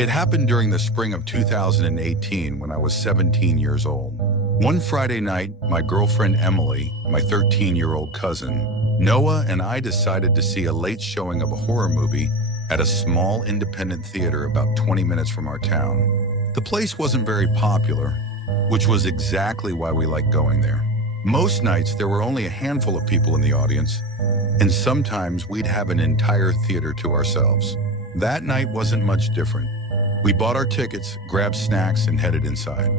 It happened during the spring of 2018 when I was 17 years old. One Friday night, my girlfriend Emily, my 13-year-old cousin, Noah, and I decided to see a late showing of a horror movie at a small independent theater about 20 minutes from our town. The place wasn't very popular, which was exactly why we liked going there. Most nights, there were only a handful of people in the audience, and sometimes we'd have an entire theater to ourselves. That night wasn't much different. We bought our tickets, grabbed snacks, and headed inside.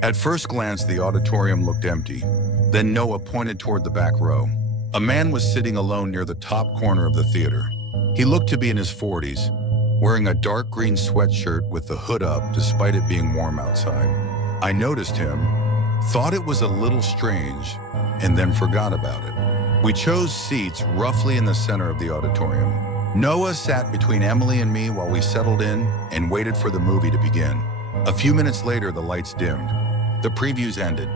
At first glance, the auditorium looked empty. Then Noah pointed toward the back row. A man was sitting alone near the top corner of the theater. He looked to be in his 40s, wearing a dark green sweatshirt with the hood up despite it being warm outside. I noticed him, thought it was a little strange, and then forgot about it. We chose seats roughly in the center of the auditorium. Noah sat between Emily and me while we settled in and waited for the movie to begin. A few minutes later, the lights dimmed. The previews ended.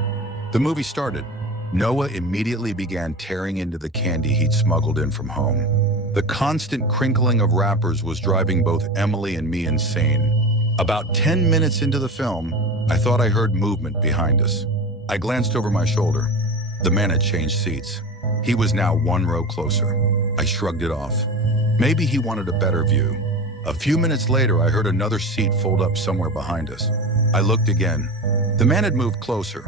The movie started. Noah immediately began tearing into the candy he'd smuggled in from home. The constant crinkling of wrappers was driving both Emily and me insane. About 10 minutes into the film, I thought I heard movement behind us. I glanced over my shoulder. The man had changed seats. He was now one row closer. I shrugged it off. Maybe he wanted a better view. A few minutes later, I heard another seat fold up somewhere behind us. I looked again. The man had moved closer.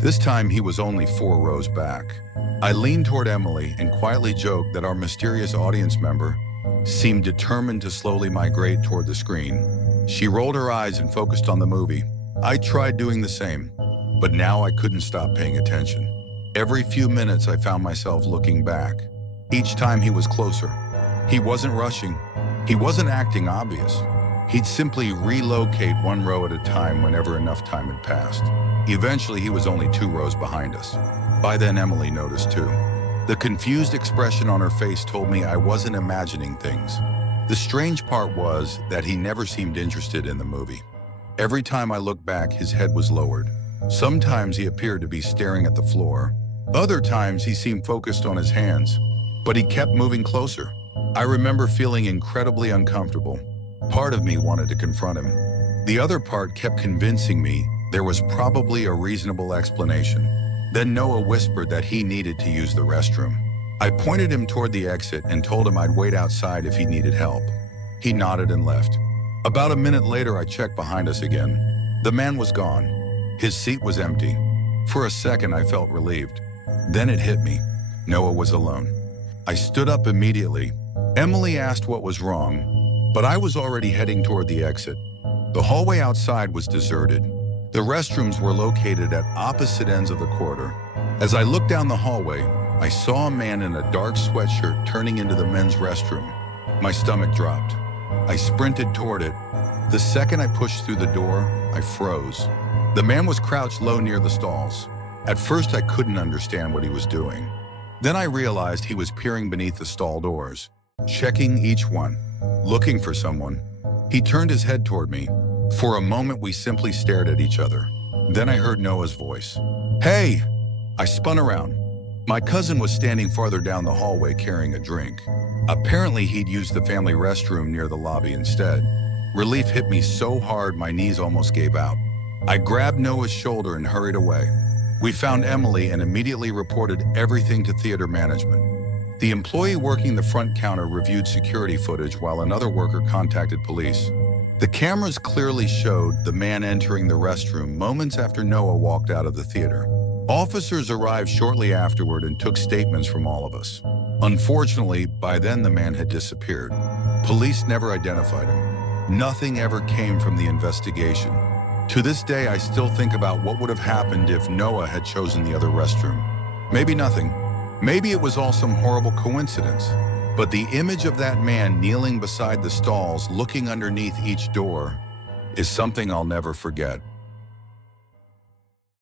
This time, he was only 4 rows back. I leaned toward Emily and quietly joked that our mysterious audience member seemed determined to slowly migrate toward the screen. She rolled her eyes and focused on the movie. I tried doing the same, but now I couldn't stop paying attention. Every few minutes, I found myself looking back. Each time he was closer. He wasn't rushing. He wasn't acting obvious. He'd simply relocate one row at a time whenever enough time had passed. Eventually, he was only 2 rows behind us. By then, Emily noticed too. The confused expression on her face told me I wasn't imagining things. The strange part was that he never seemed interested in the movie. Every time I looked back, his head was lowered. Sometimes he appeared to be staring at the floor. Other times, he seemed focused on his hands, but he kept moving closer. I remember feeling incredibly uncomfortable. Part of me wanted to confront him. The other part kept convincing me there was probably a reasonable explanation. Then Noah whispered that he needed to use the restroom. I pointed him toward the exit and told him I'd wait outside if he needed help. He nodded and left. About a minute later, I checked behind us again. The man was gone. His seat was empty. For a second, I felt relieved. Then it hit me. Noah was alone. I stood up immediately. Emily asked what was wrong, but I was already heading toward the exit. The hallway outside was deserted. The restrooms were located at opposite ends of the corridor. As I looked down the hallway, I saw a man in a dark sweatshirt turning into the men's restroom. My stomach dropped. I sprinted toward it. The second I pushed through the door, I froze. The man was crouched low near the stalls. At first, I couldn't understand what he was doing. Then I realized he was peering beneath the stall doors, checking each one, looking for someone. He turned his head toward me. For a moment, we simply stared at each other. Then I heard Noah's voice. "Hey!" I spun around. My cousin was standing farther down the hallway carrying a drink. Apparently, he'd used the family restroom near the lobby instead. Relief hit me so hard my knees almost gave out. I grabbed Noah's shoulder and hurried away. We found Emily and immediately reported everything to theater management. The employee working the front counter reviewed security footage while another worker contacted police. The cameras clearly showed the man entering the restroom moments after Noah walked out of the theater. Officers arrived shortly afterward and took statements from all of us. Unfortunately, by then the man had disappeared. Police never identified him. Nothing ever came from the investigation. To this day, I still think about what would have happened if Noah had chosen the other restroom. Maybe nothing. Maybe it was all some horrible coincidence. But the image of that man kneeling beside the stalls, looking underneath each door, is something I'll never forget.